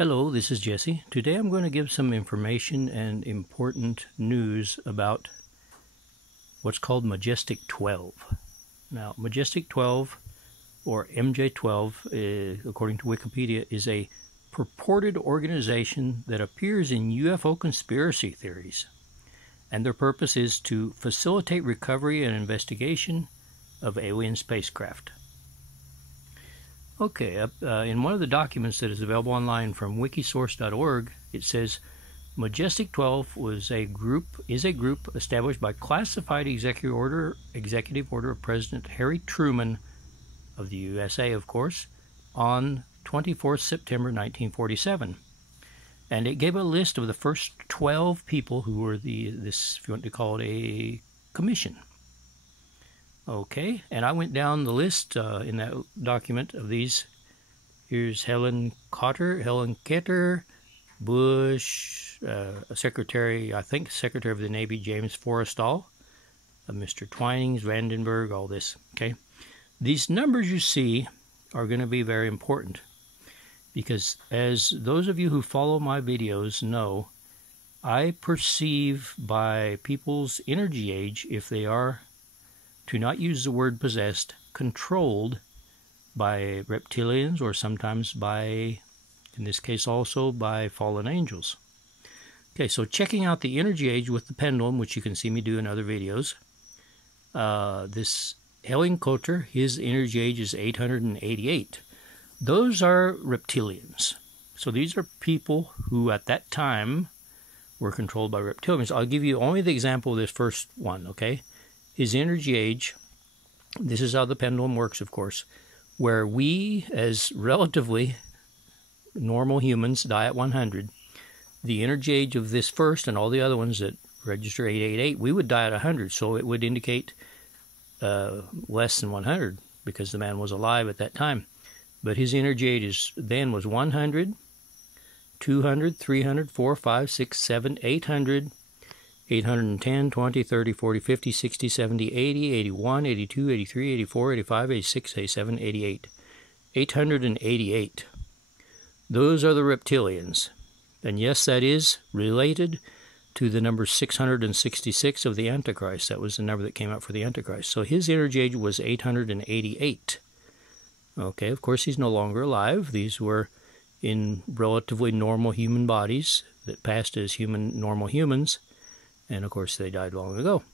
Hello, this is Jesse. Today I'm going to give some information and important news about what's called MAJESTIC-12. Now, MAJESTIC-12, or MJ-12, according to Wikipedia, is a purported organization that appears in UFO conspiracy theories, and their purpose is to facilitate recovery and investigation of alien spacecraft. Okay, in one of the documents that is available online from wikisource.org, it says MAJESTIC-12 is a group established by classified executive order of President Harry Truman of the USA, of course, on 24th September 1947. And it gave a list of the first 12 people who were this, if you want to call it, a commission. Okay, and I went down the list in that document of these. Here's Helen Ketter, Bush, Secretary of the Navy James Forrestal, Mr. Twinings, Vandenberg, all this. Okay, these numbers you see are going to be very important because, as those of you who follow my videos know, I perceive by people's energy age, if they are, to not use the word possessed, controlled by reptilians, or sometimes by, in this case also, by fallen angels. Okay, so checking out the energy age with the pendulum, which you can see me do in other videos, this Helen Cotter, his energy age is 888. Those are reptilians. So these are people who at that time were controlled by reptilians. I'll give you only the example of this first one, okay? His energy age, this is how the pendulum works, of course, where we, as relatively normal humans, die at 100. The energy age of this first and all the other ones that register 888, we would die at 100, so it would indicate less than 100 because the man was alive at that time. But his energy age then was 100, 200, 300, 4, 5, 6, 7, 800, 810, 20, 30, 40, 50, 60, 70, 80, 81, 82, 83, 84, 85, 86, 87, 88. 888. Those are the reptilians. And yes, that is related to the number 666 of the Antichrist. That was the number that came out for the Antichrist. So his energy age was 888. Okay, of course he's no longer alive. These were in relatively normal human bodies that passed as normal humans. And, of course, they died long ago.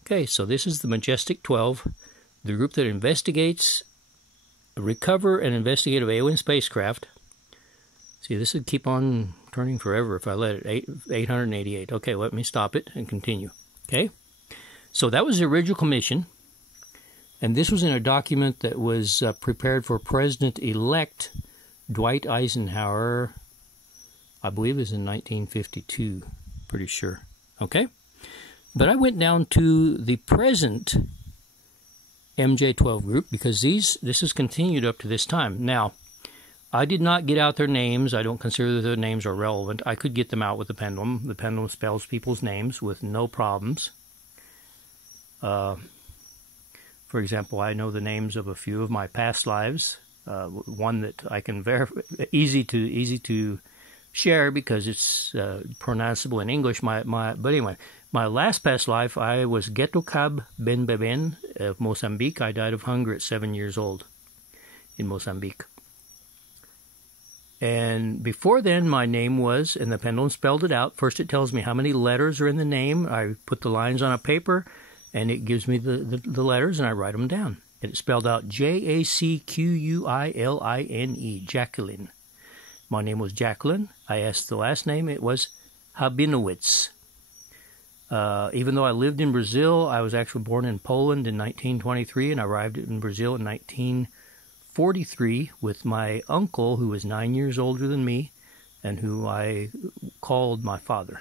Okay, so this is the MAJESTIC-12, the group that investigates, recover, and investigate of alien spacecraft. See, this would keep on turning forever if I let it. 888. Okay, let me stop it and continue. Okay, so that was the original commission. And this was in a document that was prepared for President-elect Dwight Eisenhower, I believe it was in 1952. Pretty sure. Okay? But I went down to the present MJ-12 group because this has continued up to this time. Now, I did not get out their names. I don't consider that their names are relevant. I could get them out with the pendulum. The pendulum spells people's names with no problems. For example, I know the names of a few of my past lives. One that I can verify, easy to share because it's pronounceable in English. But anyway, my last past life, I was Getokab Ben Beben of Mozambique. I died of hunger at 7 years old in Mozambique. And before then, my name was, and the pendulum spelled it out. First, it tells me how many letters are in the name. I put the lines on a paper, and it gives me the letters, and I write them down. And it spelled out Jacqueline, Jacqueline. My name was Jacqueline. I asked the last name. It was Habinowitz. Even though I lived in Brazil, I was actually born in Poland in 1923, and I arrived in Brazil in 1943 with my uncle, who was 9 years older than me, and who I called my father.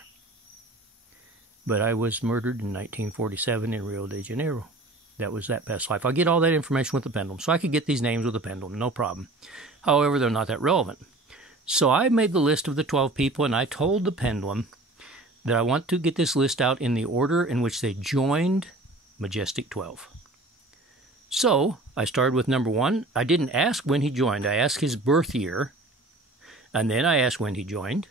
But I was murdered in 1947 in Rio de Janeiro. That was that past life. I'll get all that information with the pendulum, so I could get these names with the pendulum, no problem. However, they're not that relevant. So I made the list of the 12 people, and I told the pendulum that I want to get this list out in the order in which they joined MAJESTIC-12. So I started with number 1. I didn't ask when he joined. I asked his birth year, And then I asked when he joined.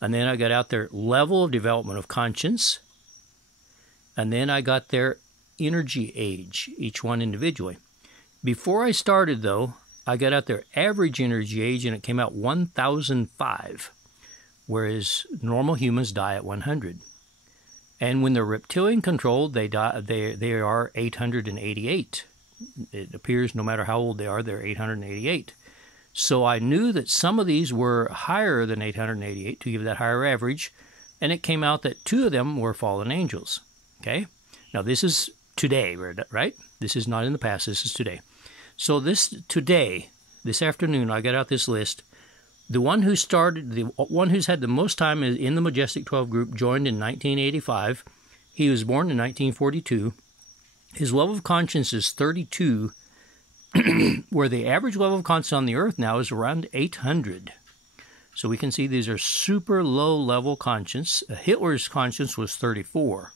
And then I got out their level of development of conscience. And then I got their energy age, each one individually. Before I started, though, I got out their average energy age, and it came out 1,005, whereas normal humans die at 100. And when they're reptilian controlled, they are 888. It appears no matter how old they are, they're 888. So I knew that some of these were higher than 888 to give that higher average, and it came out that 2 of them were fallen angels. Okay? Now this is today, right? This is not in the past, this is today. So this afternoon, I got out this list. The one who started, the one who's had the most time in the MAJESTIC-12 group joined in 1985. He was born in 1942. His level of conscience is 32, where the average level of conscience on the earth now is around 800. So we can see these are super low level conscience. Hitler's conscience was 34.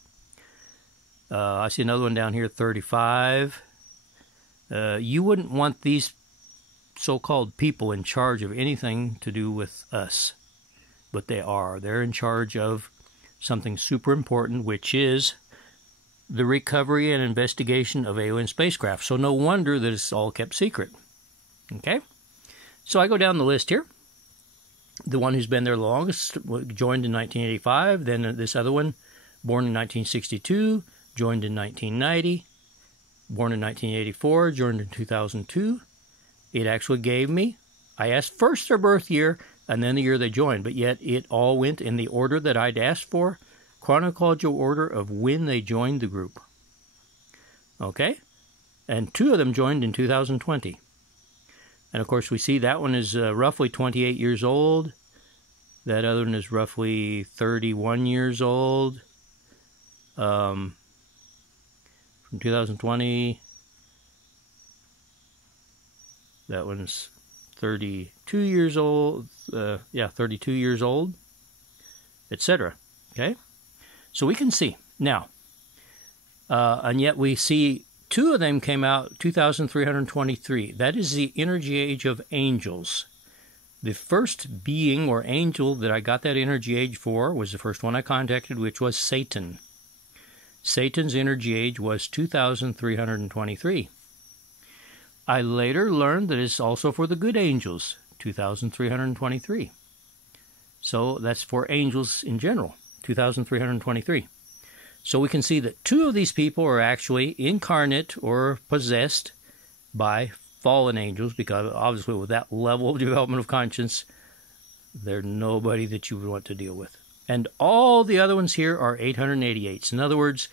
I see another one down here, 35. You wouldn't want these so-called people in charge of anything to do with us, but they are. They're in charge of something super important, which is the recovery and investigation of alien spacecraft. So no wonder that it's all kept secret. Okay? So I go down the list here. The one who's been there longest joined in 1985. Then this other one, born in 1962, joined in 1990. Born in 1984, joined in 2002. It actually gave me, I asked first their birth year and then the year they joined, but yet it all went in the order that I'd asked for, chronological order of when they joined the group. Okay? And 2 of them joined in 2020. And of course we see that one is roughly 28 years old. That other one is roughly 31 years old. From 2020, that one's 32 years old. 32 years old, etc. Okay? So we can see. Now, and yet we see 2 of them came out 2,323. That is the energy age of angels. The first being or angel that I got that energy age for was the first one I contacted, which was Satan. Satan's energy age was 2,323. I later learned that it's also for the good angels, 2,323. So that's for angels in general, 2,323. So we can see that 2 of these people are actually incarnate or possessed by fallen angels, because obviously with that level of development of conscience, they're nobody that you would want to deal with. And all the other ones here are 888s. In other words,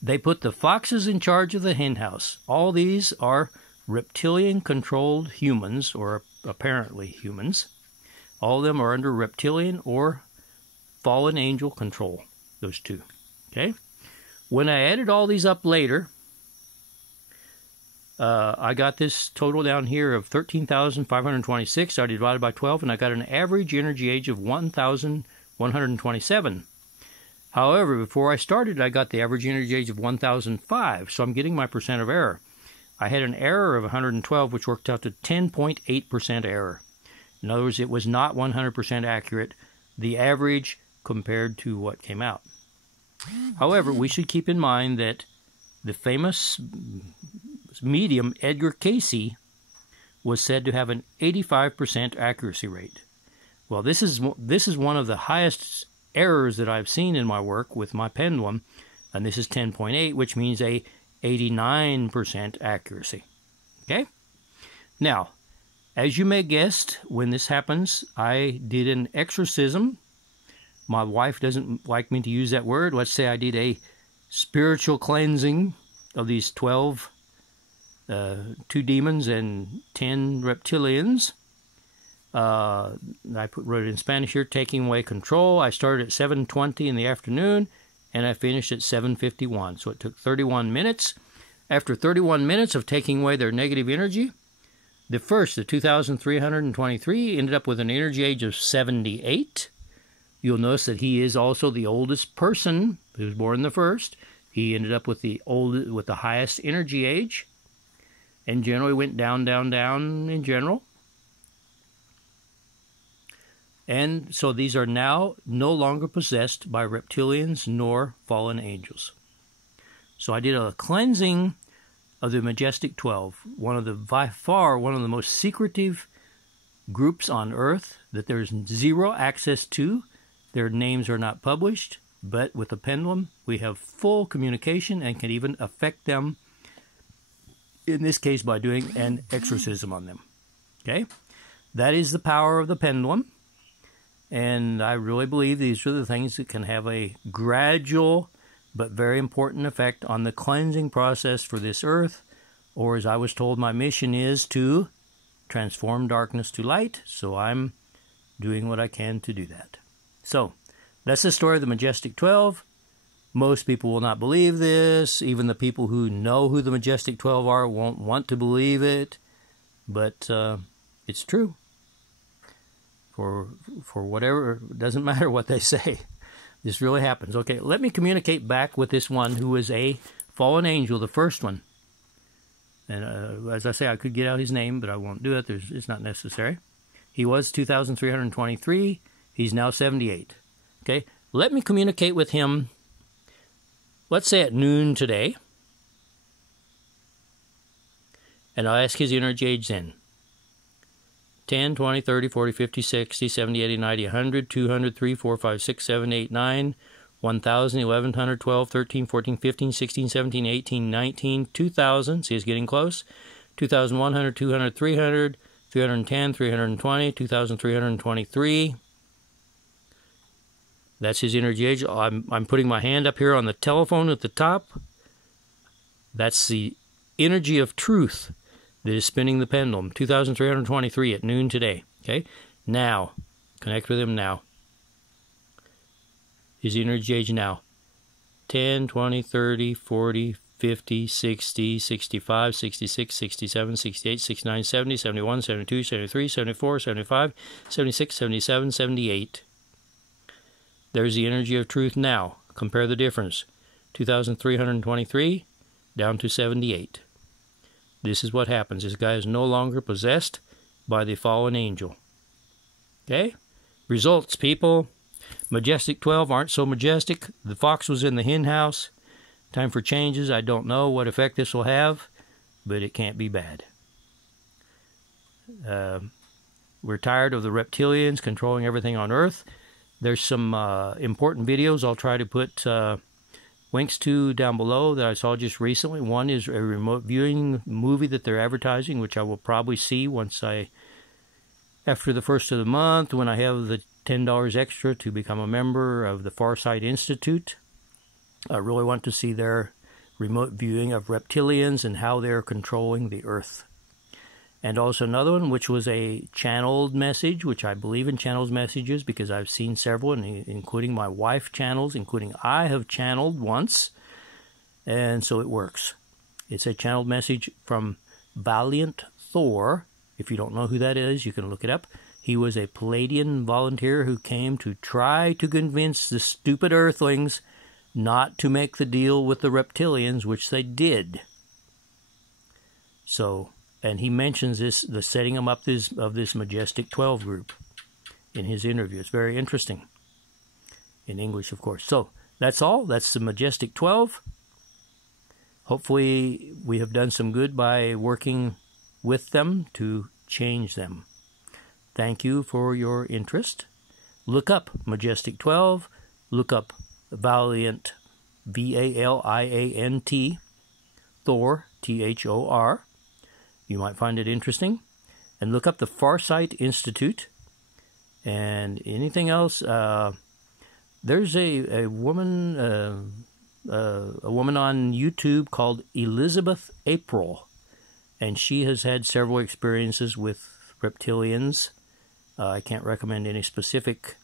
they put the foxes in charge of the hen house. All these are reptilian-controlled humans, or apparently humans. All of them are under reptilian or fallen angel control, those 2. Okay? When I added all these up later, I got this total down here of 13,526. I divided by 12, and I got an average energy age of 1,127. However, before I started, I got the average energy age of 1,005, so I'm getting my percent of error. I had an error of 112, which worked out to 10.8% error. In other words, it was not 100% accurate, the average compared to what came out. However, we should keep in mind that the famous medium Edgar Cayce was said to have an 85% accuracy rate. Well, this is one of the highest errors that I've seen in my work with my pendulum, and this is 10.8, which means a 89% accuracy. Okay? Now, as you may guess, when this happens, I did an exorcism. My wife doesn't like me to use that word. Let's say I did a spiritual cleansing of these 12, 2 demons and 10 reptilians. I wrote it in Spanish here, taking away control. I started at 7:20 in the afternoon, and I finished at 7:51. So it took 31 minutes. After 31 minutes of taking away their negative energy, the 2,323, ended up with an energy age of 78. You'll notice that he is also the oldest person who was born the first. He ended up with the highest energy age, and generally went down, down, down in general. And so these are now no longer possessed by reptilians nor fallen angels. So I did a cleansing of the MAJESTIC-12, by far one of the most secretive groups on Earth that there's zero access to. Their names are not published, but with the pendulum, we have full communication and can even affect them, in this case by doing an exorcism on them. Okay? That is the power of the pendulum, and I really believe these are the things that can have a gradual but very important effect on the cleansing process for this Earth, or as I was told my mission is to transform darkness to light, so I'm doing what I can to do that. So, that's the story of the MAJESTIC-12. Most people will not believe this. Even the people who know who the MAJESTIC-12 are won't want to believe it, but it's true. For whatever, it doesn't matter what they say. This really happens. Okay, let me communicate back with this one who was a fallen angel, the first one. And as I say, I could get out his name, but I won't do it. It's not necessary. He was 2,323. He's now 78. Okay, let me communicate with him, let's say at noon today. And I'll ask his energy age then. 10, 20, 30, 40, 50, 60, 70, 80, 90, 100, 200, 3, 4, 5, 6, 7, 8, 9, 1,000, 1,100, 12, 13, 14, 15, 16, 17, 18, 19, 2,000. See, it's getting close. 2,100, 200, 300, 310, 320, 2,323. That's his energy age. I'm putting my hand up here on the telephone at the top. That's the energy of truth that is spinning the pendulum. 2,323 at noon today. Okay? Now, connect with him now. His energy age now. 10, 20, 30, 40, 50, 60, 65, 66, 67, 68, 69, 70, 71, 72, 73, 74, 75, 76, 77, 78. There's the energy of truth now. Compare the difference. 2,323 down to 78. This is what happens. This guy is no longer possessed by the fallen angel. Okay? Results, people. MAJESTIC-12 aren't so majestic. The fox was in the hen house. Time for changes. I don't know what effect this will have, but it can't be bad. We're tired of the reptilians controlling everything on Earth. There's some important videos I'll try to put links to down below that I saw just recently. One is a remote viewing movie that they're advertising, which I will probably see after the first of the month, when I have the $10 extra to become a member of the Farsight Institute. I really want to see their remote viewing of reptilians and how they're controlling the Earth. And also another one, which was a channeled message, which I believe in channeled messages because I've seen several, including my wife channels, including I have channeled once, and so it works. It's a channeled message from Valiant Thor. If you don't know who that is, you can look it up. He was a Palladian volunteer who came to try to convince the stupid Earthlings not to make the deal with the reptilians, which they did. So, and he mentions the setting him up of this MAJESTIC-12 group in his interview. It's very interesting. In English, of course. So, that's all. That's the MAJESTIC-12. Hopefully, we have done some good by working with them to change them. Thank you for your interest. Look up MAJESTIC-12. Look up Valiant, V-A-L-I-A-N-T, Thor, T-H-O-R. You might find it interesting. And look up the Farsight Institute. And anything else, there's a woman on YouTube called Elizabeth April. And she has had several experiences with reptilians. I can't recommend any specific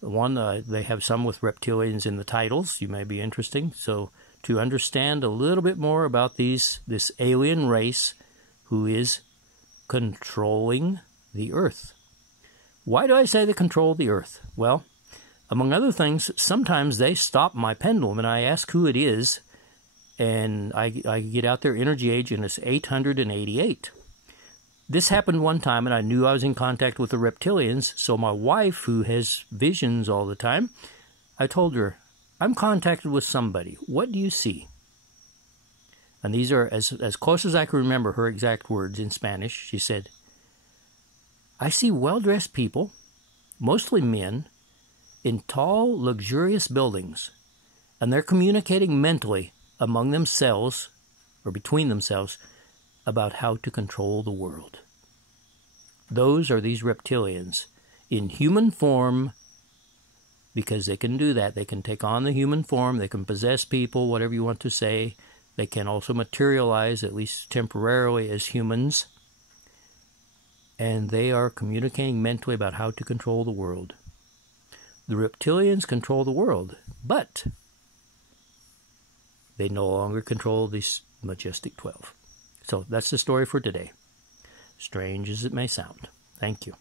one. They have some with reptilians in the titles. You may be interesting. So to understand a little bit more about this alien race who is controlling the Earth. Why do I say they control the Earth? Well, among other things, sometimes they stop my pendulum and I ask who it is, and I get out their energy age and it's 888. This happened one time, and I knew I was in contact with the reptilians, so my wife, who has visions all the time, I told her, I'm contacted with somebody. What do you see? And these are, as close as I can remember her exact words in Spanish. She said, I see well-dressed people, mostly men, in tall, luxurious buildings, and they're communicating mentally among themselves, or between themselves, about how to control the world. Those are these reptilians in human form, because they can do that. They can take on the human form, they can possess people, whatever you want to say. They can also materialize, at least temporarily, as humans. And they are communicating mentally about how to control the world. The reptilians control the world, but they no longer control these Majestic 12. So that's the story for today. Strange as it may sound. Thank you.